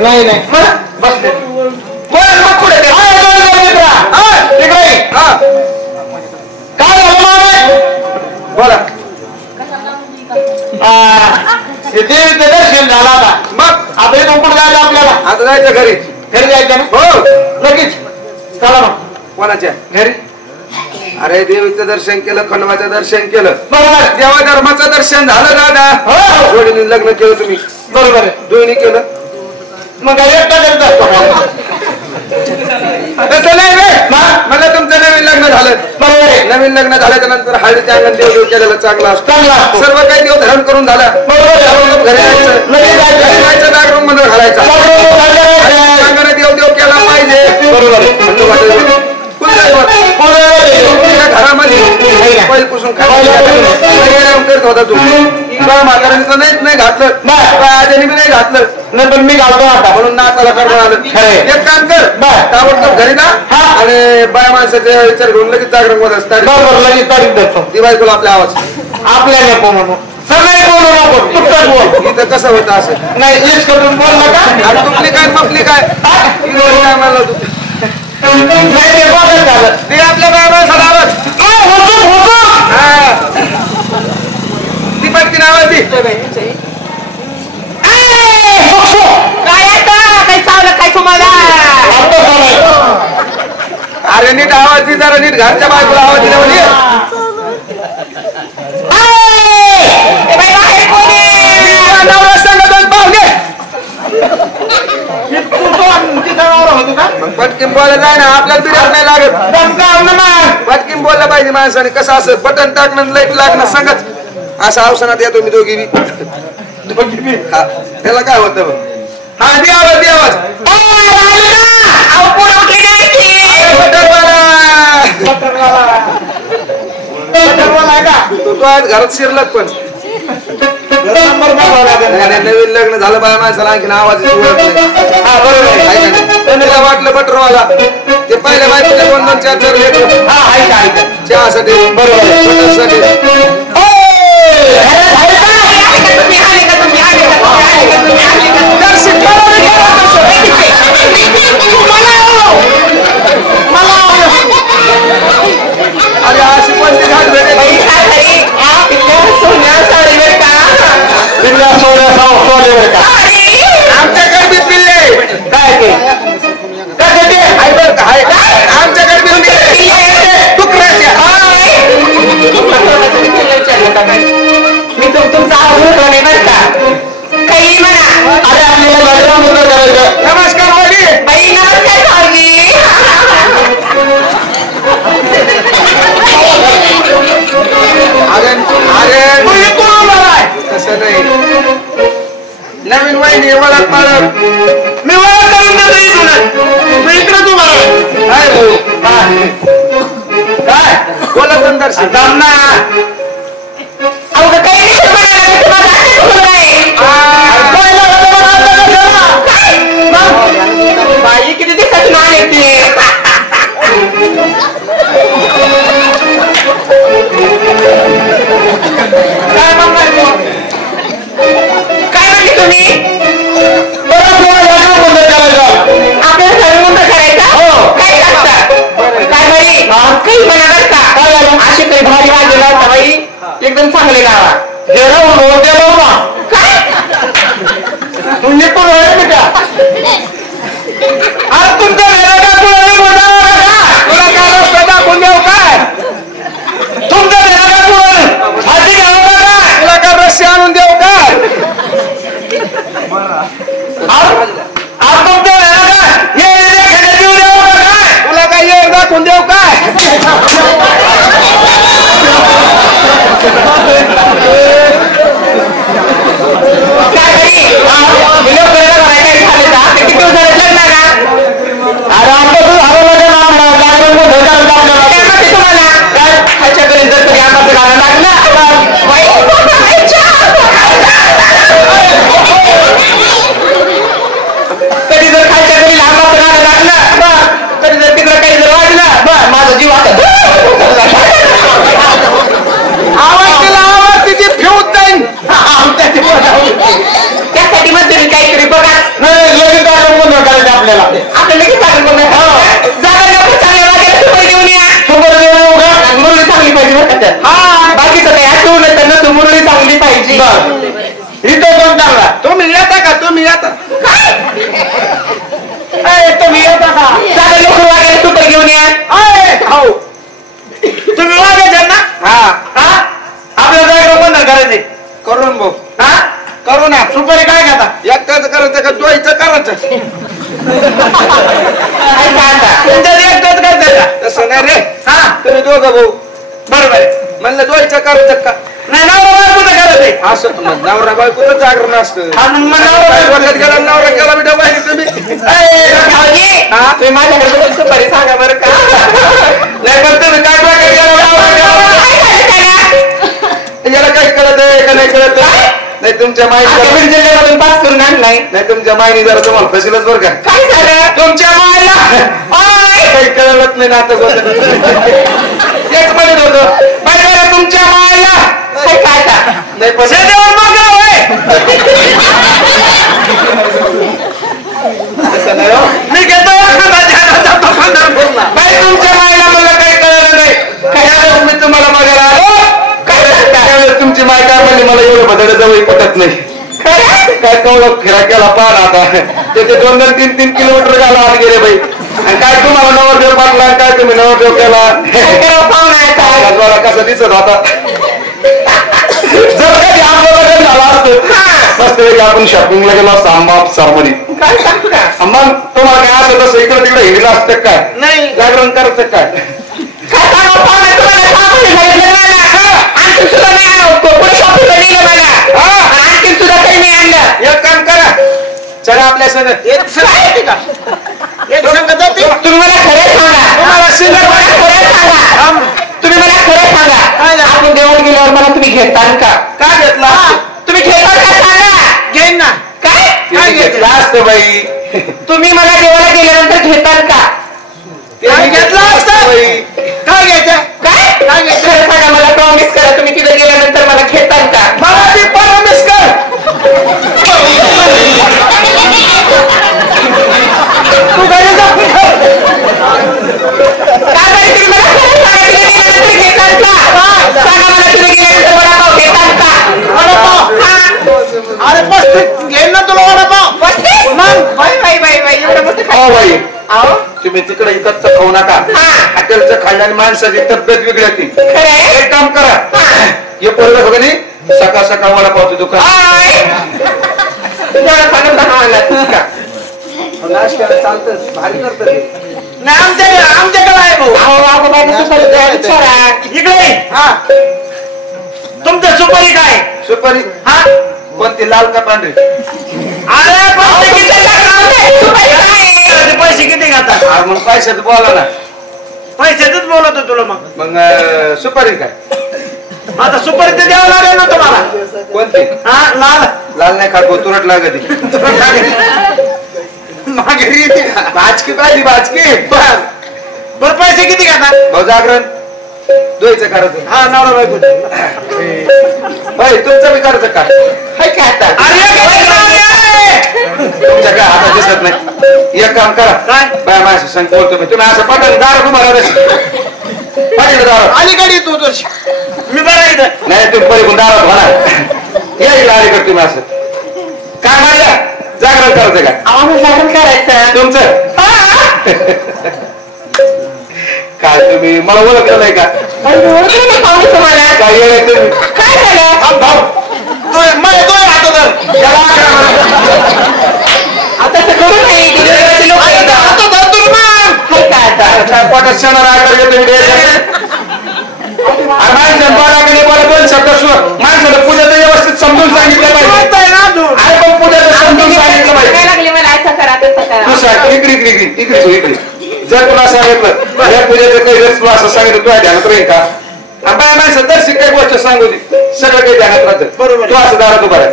नाही नाही बसले मग पुढे काय बोला देवीचं दर्शन झालं आता मग आता इथून कुठं जायचं आपल्याला आता जायचं घरी जायचं ना हो लगेच चला मग कोणाच्या घरी अरे देवीचं दर्शन केलं खंडोबाचं दर्शन केलं बरोबर देवा धर्माचं दर्शन झालं दादा हो जोडीने लग्न केलं तुम्ही बरोबर दोन्ही केलं मग तसं नाही रे मला तुमचं नवीन लग्न झालं बरोबर नवीन लग्न झाल्याच्या नंतर हळदीच्या अंगण देव केलेलं चांगला असतो सर्व काही देव धरण करून झालं बरोबर घरी जायचं जागरण मध्ये घालायचा देव देव केला पाहिजे बरोबर घरामध्ये पहिल्यापासून करत होता तू म्हातारांचं नाही घातलं आजनी मी नाही घातलं नाही पण मी घालतो आता म्हणून नाचाला करून आलं एक काम कर ताबडतोब घरी जा आणि बाया माणसाचे विचार घेऊन लगेच जागरण मध्ये असतात बरोबर लगेच तारीख देतो दिवाळी तुला आपला आवाज आपल्याला नको म्हणून सगळे बोलू नको इथं कसं होतं असं नाही लिस्ट करून बोलला का तुपली काय मला ते आपल्या बाबा सदावत ती पटकी नाव ती काय चावलं काय तुम्हाला अरे नीट आवाज दी जरा नीट घरच्या बायकोला आवाज दिला म्हणजे पटकीन बोलायला जाय ना आपल्याला बिर्यात नाही लागत पटकीन बोलला पाहिजे माणसाने कसं असं बटन टाकणं लाईट लागणं सांगत असं अवसरात येतो मी दोघी बी त्याला काय होतं हा दे आवाज तो आज घरात शिरलात पण नवीन लग्न झालं बाया माणसाला आणखीन आवाज त्याला वाटलं बटरवाला ते पहिल्या बायकोच्या 2-4 लेकर चहासाठी बरोबर अरे अशी कोणती घाट भेटेल आमच्याकडे बी पिल्ले काय ते आमच्याकडे बी मी तुमचा आवाज बरं का काही म्हणा अरे आपल्याला नमस्कार भाऊजी बाई नमस्कार भाऊजी अरे तसं नाही नवीन वहिनी ओळख पाळख मी ओळख करून देतो इथून मी इकडे तुम्हाला काय बोला दर्शन काम ना बाई किती दिवसाची नाव येते काय म्हणते तुम्ही आपल्याला सर्व करायचा काय लागतात काय बाई काही म्हणा का अशी तरी भारी वाजलेला होता बाई एकदम चांगले गावा काय तुम्ही पण का आज तुमच्या तुला काय रस्ता दाखवून देऊ काय तुमच्या तुला काय रस्ते आणून देऊ काय तुला काय ये दाखवून देऊ काय आपल्याला लगेच चांगलं घेऊन या मुरळी चांगली पाहिजे हा बाकीचं काही आठवू नाही त्यांना मुरळी चांगली पाहिजे इथं कोण चांगला तुम्ही येता का तुम्ही येता तुम्ही येता का चांगले लोक वागायला सुपर घेऊन या हो तुम्ही वागायचे ना हा हा आपल्याला जायला बंद करायचे करून भाऊ हा करू ना सुपारी काय घेता एकटाच करायचं का द्वायचं करायचं एकटाच करायचं तसं नाही रे हा तुम्ही दोघं भाऊ बरोबर म्हणलं द्वायचं करायचं का नाही नवरा बायकोचं करायचं असं नवरा बायकोचं जागरण असतं गेला नवरा गेला बेटा बाहेर तुम्ही तुम्ही माझ्याकडे सुपारी सांगा बरं का नाही पण तुम्ही काय याला काही कळत आहे का नाही कळत नाही तुमच्या माहिती जिल्ह्यामधून पास करून आणलाय नाही तुमच्या माहिती जरा तुम्हाला फसिलच बरं का काय झालं तुमच्या मायला काही कळत नाही ना आता तेच म्हणत होतो तुमच्या मायला काय नाही पण मी घेतो तुमच्या मायला मला काही कळलं नाही काय मी तुम्हाला बघायला आलो तुमची माय काय म्हणली मला एवढं बदल जवळ पटत नाही काय कवळ फिरा केला पाहा आता त्याचे 2-3 किलोमीटर गाला आत गेले बाई आणि काय तुम्हाला नवरदेव पाटला काय तुम्ही नवरदेव केला कसा दिसत होता जर कधी आंबा बदल झाला असतं मस्त आपण शॉपिंगला गेलो असतो आंबा सारमध्ये मग तुम्हाला काय असं तसं इकडे तिकडे हिरलं असतं काय नाही जागरण करायचं काय एक काम करा चला आपल्या संग तुम्ही मला खरं सांगा तुम्ही मला खरं सांगा आपण देवाला गेल्यावर मला तुम्ही घेताल का काय घेतला तुम्ही घेताल का सांगा घेईन ना काय घेतलं असतं बाई तुम्ही मला देवाला गेल्यानंतर घेताल का घेतला असतं काय घ्यायचं काय घ्यायचं खरं सांगा मला प्रॉमिस करा तुम्ही तिथे गेल्यानंतर मला घेताल का मला ती प्रॉमिस कर तू घरी जा अरे पस्तीस घेईन ना तुला वडापाव तुम्ही तिकडे इकडचं खाऊ नका हॉटेलचं खाल्ल्याने माणसाची तब्येत बिघडती एक काम करा हे पोरलं बघा नाही सकाळ सकाळ वडापावचं दुकान चालतं भारी करत नाही आमच्याकडे आहे भाऊ इकडे हा तुमचं सुपारी काय सुपारी हा कोणती लाल का पांढरी पैसे किती घेतात मग पैशाच बोला ना पैशातच बोलत तुला मग सुपारी काय आता सुपारी तर द्यावं लागेल ना तुम्हाला कोणती हा लाल लाल नाही खातो तुरट लागत माघेरी भाजकी पाहिजे भाजकी बरं पैसे किती घेतात भाऊ जागरण द्वायचं करायचं हा नवरा बायको तुमचं बी करायचं काय तुमच्या काय हातात दिसत नाही एक काम करा काय बाय माझ्या संग बोलतो मी तुम्ही असं पटन दार तुम्हाला दार अलीकडे तू मी बरं इथं नाही तुम्ही पहिले दारात होणार या अलीकडे तुम्ही असं काय म्हणलं जागरण करायचं का आम्हाला जागरण करायचं तुमचं काय तुम्ही मला ओळखलं नाही का तुम्हाला काय येणार काय झालं आता करू माणसाला पूजा व्यवस्थित समजून सांगितलं पाहिजे पूजा समजून सांगितलं पाहिजे इकडे जर तुला सांगितलं या पूजेचं काही रस असं सांगितलं तुला ध्यानात राहील का बाय माणसं दर काही गोष्ट सांगू दे सगळं काही ध्यानात राहतं बरोबर तू असं दारात उभा आहे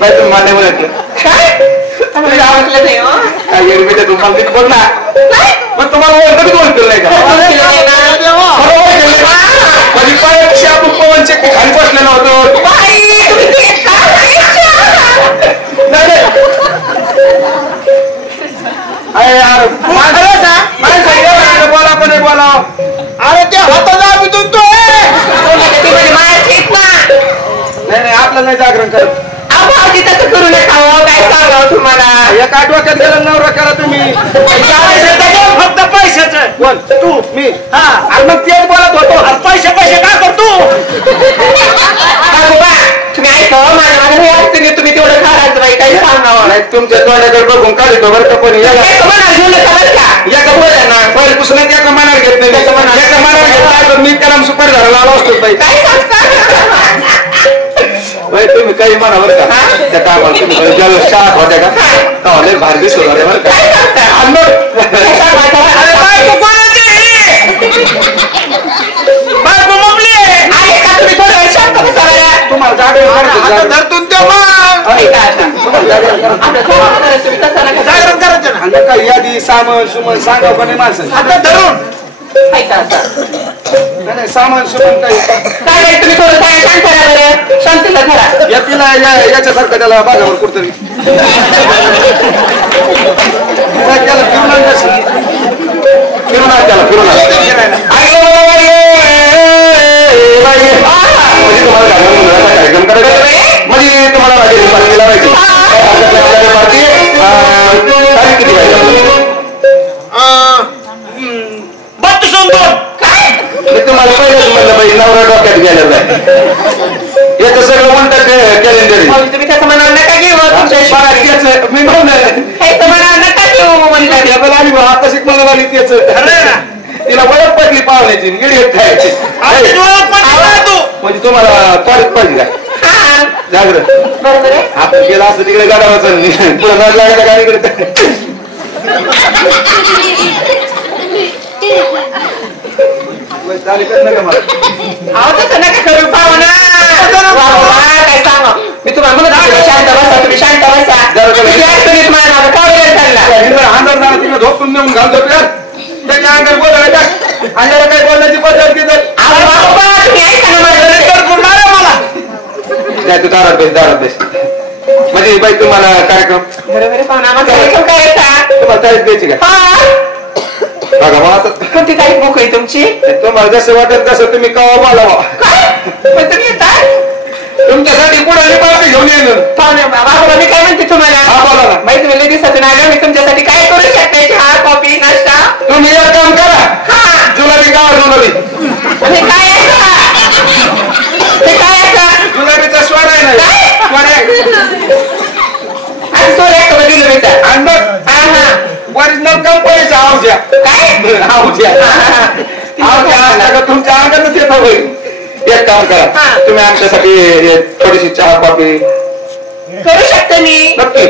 बाय तुम्ही मान्य म्हणायचं काय आवडलं नाही तुम्हाला बोल ना पण तुम्हाला ओळखत ओळखलं नाही का माझी पायापेक्षी आपण पवन चक्की खाली बसलेलो होतो अरे यार माणसं बोला पण बोला. अरे ते हाताचा आम्ही तो नाही आपलं नाही जागरण करत. भाऊजी तसं करू नका हो, काय सांगावं तुम्हाला. एक आठवड्यात गेला नवरा करा तुम्ही. फक्त पैशाचं. कोण तू मी हा आणि मग तेच बोलत होतो. पैसे काय करतो तुम्ही ऐकावं माझ्या माझं हे असतं की तुम्ही तेवढं खायचं बाई, काही सांगावं. नाही तुमच्या तोंडाकडे बघून काढतो बरं का. पण एका बोला ना पहिले पुसून एका मनावर घेत नाही. एका मनावर घेत मी त्याला सुपारी धरायला आलो असतो बाई. काय बाई तुम्ही काही म्हणा बरं का. त्या कामाला तुम्ही ज्याला शाळा होत्या का तेव्हा लय भारी दिसत होते बरं का. तुम्हाला धरतून तेव्हा जागरण करायचं ना. काय यादी सामान सुमन सांगा पण माणसं आता धरून नाही सामान सुमन काही काय तुम्ही थोडं शांत करा बरं, शांतीला धरा. यातीला याच्यासारखं त्याला बागावर कुठतरी त्याला फिरून आणलं फिरून आण त्याला फिरून कार्यक्रम करायचा म्हणजे तुम्हाला माझी पार्टी लावायची. किती मी तुम्हाला पहिलेच म्हणलं बाई नवरा डोक्यात गेलेला नाही. याचं सगळं म्हणतात कॅलेंडर. तुम्ही त्याचं म्हणाल नका घेऊ तुमच्या मी म्हणलं म्हणाल नका घेऊ म्हणलं. आली आता शिक मला आली त्याच तिला ओळख पडली पाहुण्याची गिडीत खायची. म्हणजे तुम्हाला त्वरित पाहिजे का जागरण. बरोबर आहे. आपण गेला असतं तिकडे गाडावाचं पुढे लागायला गाडीकडे. अहो तसं नका करू पाहुणा. काय सांगा मी तुम्हाला म्हणत शांत बसा, तुम्ही शांत बसा. तिला झोपून नेऊन घालतो त्याच्या अंगावर बोलायला अंगाला काही बोलण्याची पद्धत तिथं तू दारात बेस म्हणजे बाई तुम्हाला कार्यक्रम बरोबर पाहुणा काय तुम्हाला तारीख द्यायची का बघा मग आता कोणती तारीख बुक आहे तुमची. तुम्हाला जसं वाटेल तसं तुम्ही कवा बोलावा. पण तुम्ही येतात तुमच्यासाठी पुढे पार्टी घेऊन येणं. पाहुणे बाबा मी काय म्हणते तुम्हाला. हा बोला ना. माहिती तुम्ही दिवसातून आलं मी तुमच्यासाठी काय करू शकते. चहा कॉफी नाश्ता. तुम्ही एक काम करा जुलाबी गाव जुलाबी हे काय आहे हे काय आहे जुलाबीचा स्वर आहे ना स्वर आहे आणि तो एक दिलं मी तर. आणि मग हा हा ओरिजिनल कंपनीचा आवज्या काय आवज्या आवज्या का तुमच्या अंगातच येत होईल. एक काम करा तुम्ही आमच्यासाठी थोडीशी चहा कॉफी करू शकते मी नक्की.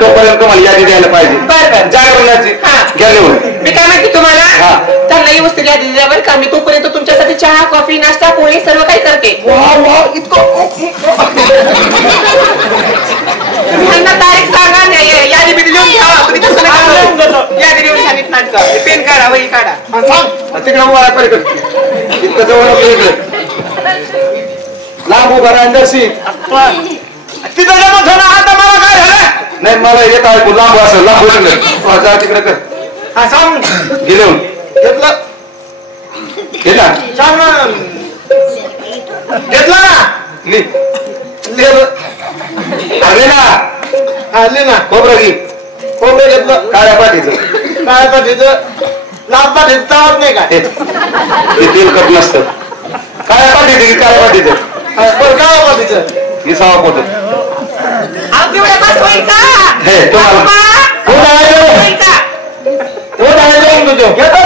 तोपर्यंत तुम्हाला यादी द्यायला पाहिजे. बरं जागरणाची घ्या लिहून. मी काय म्हणते तुम्हाला त्यांना व्यवस्थित यादी दिल्यावर का मी तोपर्यंत तुमच्यासाठी चहा कॉफी नाश्ता पोळी सर्व काही करते. त्यांना तारीख सांगा यादी बिदी लिहून घ्यावा. तुम्ही तसं नका यादी लिहून सांगित नाटक पेन काढा वही काढा. तिकडे उभा पलीकडे इतकं जवळ इकडे लांब उभा राहण्याशी तिथं जमत होणार. आता मला काय झालं नाही मला येत ऐकू लांब असं लांब तिकडे जा तिकडे कर. हा सांग गेलं घेतलं गेला सांग घेतलं ना आले ना आले ना खोबरं घे खोबरं घेतलं. काळ्या पाठीचं काय पाठीचं लांब पाठीचं चावत नाही काय ते तेलकट नसतं. काळ्या पाठीचं की काळ्या पाठीचं बरं काय पाठीचं हे सवा पोट तेवढ्या बस होईल का. हे तुम्हाला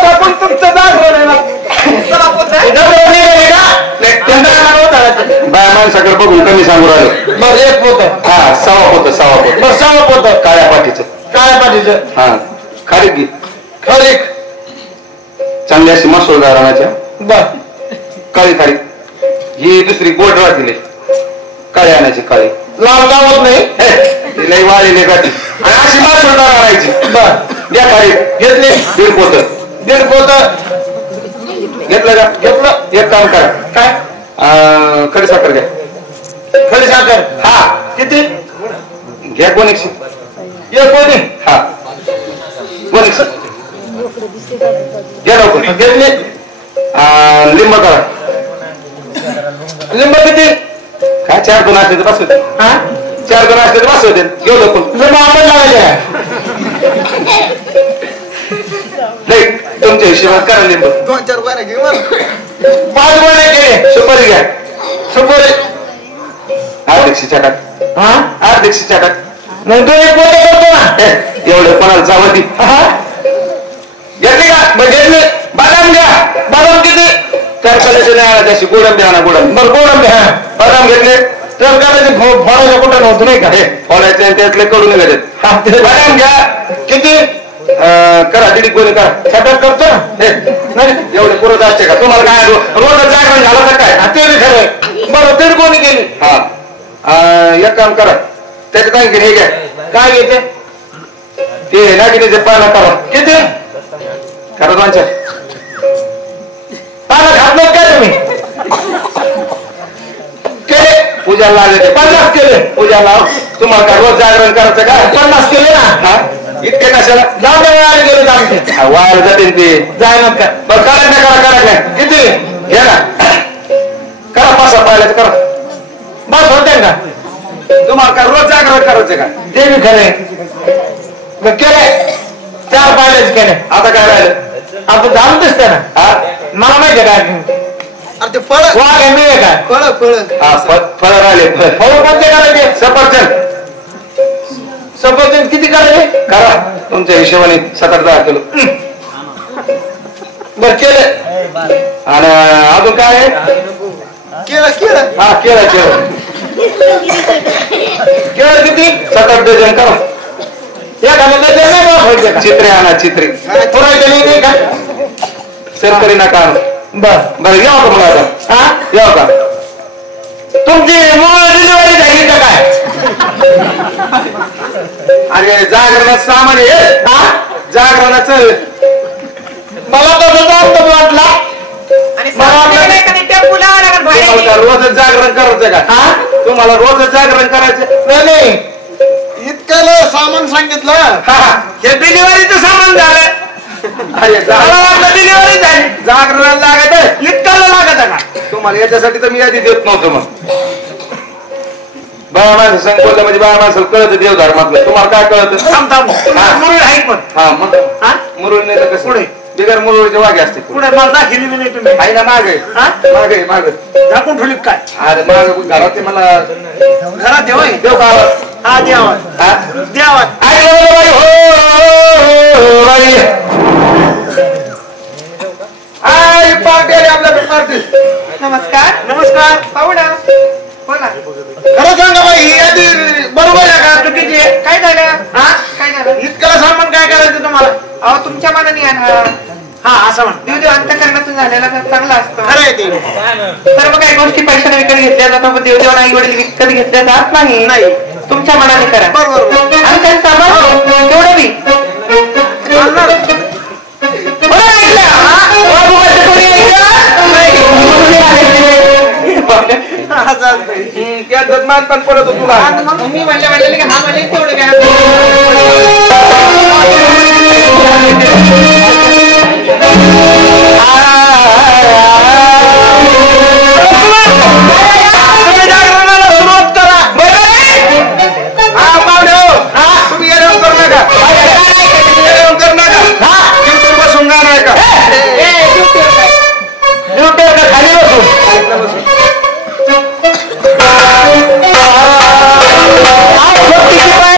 आपण तुमचं जागरण बाया माणसाकडे बघून कमी सांगू राहिलो. बरं एक पोत हा सवा पोत काळ्या पाठीचं काय पाठीचं हा खारीक घे खरीक चांगली अशी मसूरदार रानाच्या बर काळी खारीक ही दुसरी गोड राहतील काळी आणायची काळी लाल गावत नाही लई वाळलेली गाठी आणि अशी मसूरदार आणायची बर द्या खारीक घेतली दीड पोत दीड पोत घेतलं का घेतलं. एक काम करा काय खडीसाखर घ्या खडी साखर हा किती घ्या कोण एकशे एक कोणी हा कोणी घ्या लवकर घेतले लिंब करा लिंब किती काय 4 2 असले तर बस होते हा 4 2 असले तर बस होते घेऊ लवकर लिंब आपण लावायचे नाही तुमच्या हिशोबात करा लिंब 2-4 गोण्या घेऊ 5 गोण्या केले सुपारी घ्या सुपारी अध्यक्षीच्या टाक हा अध्यक्षीच्या टाक नाही तू एक पोते करतो ना एवढं कोणाला जावती हा घेतली का मग घेतली बदाम घ्या बदाम किती तरकालाचे नाही आला त्याशी गोडंबी आणा गोडंबी बरं गोडंबी हा बदाम घेतले तर करायचे फळाच्या कुठं नव्हतं नाही का हे फोडायचे आणि त्यातले कडून निघाले बदाम घ्या किती करा दीड गोळी करा सगळं करतो ना हे नाही एवढे पुरत असते का तुम्हाला काय रोज जागरण झालं तर काय ते खरं बरं दीड कोणी केली हा एक काम करा त्याच्यात आणखी हे घ्या काय घेते ते नागिनीचे पानं करा किती करा 2-4 पानं घातलं काय तुम्ही केले पूजा लागले 50 केले पूजा लाव तुम्हाला काय रोज जागरण करायचं का 50 केले ना हा इतके कशाला जाऊ दे वेळाने गेले जामते वायर जाते ते जायना का बरं करा ना करा किती घ्या ना करा 5 पाहिलं करा बस होते का तुम्हाला काय रोज जागरण करायचं का ते बी खरे केले 4 पाहिलेच केले आता काय राहिलं आता जाऊन दिसते ना हा मला माहिती काय अरे ते फळ वाघ आहे मी काय फळ हा फळ राहिले फळ कोणते करायचे सफरचंद सफरचंद किती करायचे करा तुमच्या हिशोबाने 7-8 किलो बर केले आणि अजून काय आहे केलं हा केळं केळ किती 7-8 डझन करा या घालायचं नाही बा व्हायचं का चित्रे आणा चित्रे पुरायचं नाही का सरकारी नका आणू बर बरं येऊ का मग आता हा येऊ का तुमची मूळ डिलिव्हरी झाली का काय अरे जागरणाचं सामान आहे हा जागरणाचं मला तर वाटला आणि सासऱ्याला नाही का ते टेम्पो लावावं लागेल तुम्हाला भाड्याने. काय रोजच जागरण करायचं का हा तुम्हाला रोजच जागरण करायचं नाही इतकं सामान सांगितलं हे डिलिव्हरीचं सामान झालं अरे मला वाटलं डिलिव्हरी झाली जागरणाला लागत आहे इतकाला लागत का तुम्हाला याच्यासाठी तर मी आधी देत नव्हतो मग बाया माणसं संग बोललं म्हणजे बाया माणसाला कळत देव धर्मातलं तुम्हाला काय कळत थांब थांब मुरुड आहे पण हा मग हा मुरुड नाही तर कसं पुढे बिगर मुरुडचे वाघे असते पुढे मला दाखिली बी नाही तुम्ही आहे ना मागे हा मागे मागे झाकून ठेवली काय अरे मागे घरात ते मला घरात देव आहे. देव का हा द्यावा हा द्यावा आई हो बाई हो बाई आई पार्टी आली आपल्याकडे पार्टी नमस्कार नमस्कार पाहुणा बोला खरं सांगा बाई ही यादी बरोबर आहे का चुकीची आहे काय झालं हा काय झालं इतकं सामान काय करायचं तुम्हाला अहो तुमच्या मनाने आणा हा असं म्हण देवदेव अंतकरणातून झालेला चांगला असतो खरं आहे ते सर्व काही गोष्टी पैशाने विकत घेतल्या जातात पण देवदेव आई वडील विकत घेतल्या जात नाही तुमच्या मनाने करा बरोबर आणि काय सामान तेवढं बी आणणार. बरं ऐकलं? बाबूबाचं कोणी ऐकलं? हा, चालतंय. त्यात मात पण पडत होतो तुला आणि मग